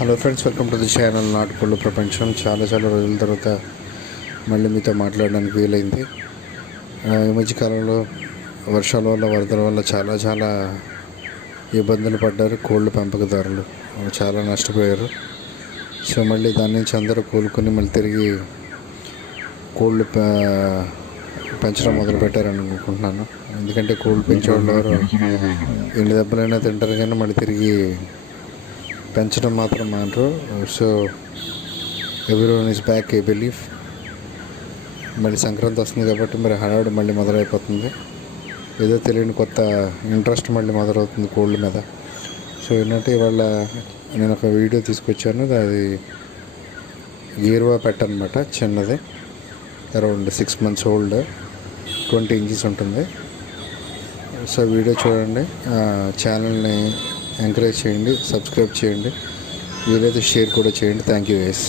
Hello friends, welcome to the channel నాటుకోళ్ళ ప్రపంచం. చాలా రోజుల తర్వాత మళ్ళీ మీతో మాట్లాడడానికి వీలైంది. ఈ మధ్యకాలంలో వర్షాల వల్ల, వరదల వల్ల చాలా ఇబ్బందులు పడ్డారు కోళ్ళు పెంపకదారులు. చాలా నష్టపోయారు. సో మళ్ళీ దాని నుంచి అందరూ కోలుకొని మళ్ళీ తిరిగి కోళ్ళు పెంచడం మొదలుపెట్టారని అనుకుంటున్నాను. ఎందుకంటే కోళ్ళు పెంచేవాళ్ళు ఎవరు ఎన్ని దెబ్బలైనా తింటారు, కానీ మళ్ళీ తిరిగి పెంచడం మాత్రం మానరు. So everyone is back I believe. మళ్ళీ సంక్రాంతి వస్తుంది కాబట్టి మరి హడావుడి మళ్ళీ మొదలైపోతుంది. ఏదో తెలియని కొత్త ఇంట్రెస్ట్ మళ్ళీ మొదలవుతుంది కోళ్ళ మీద. సో ఏంటంటే ఇవాళ నేను ఒక వీడియో తీసుకొచ్చాను. అది గీర్వా పెట్ట అనమాట, చిన్నది, అరౌండ్ 6 months ఓల్డ్, 20 inches ఉంటుంది. సో వీడియో చూడండి, ఛానల్ని ఎంకరేజ్ చేయండి, సబ్స్క్రైబ్ చేయండి, వీలైతే షేర్ కూడా చేయండి. Thank you guys.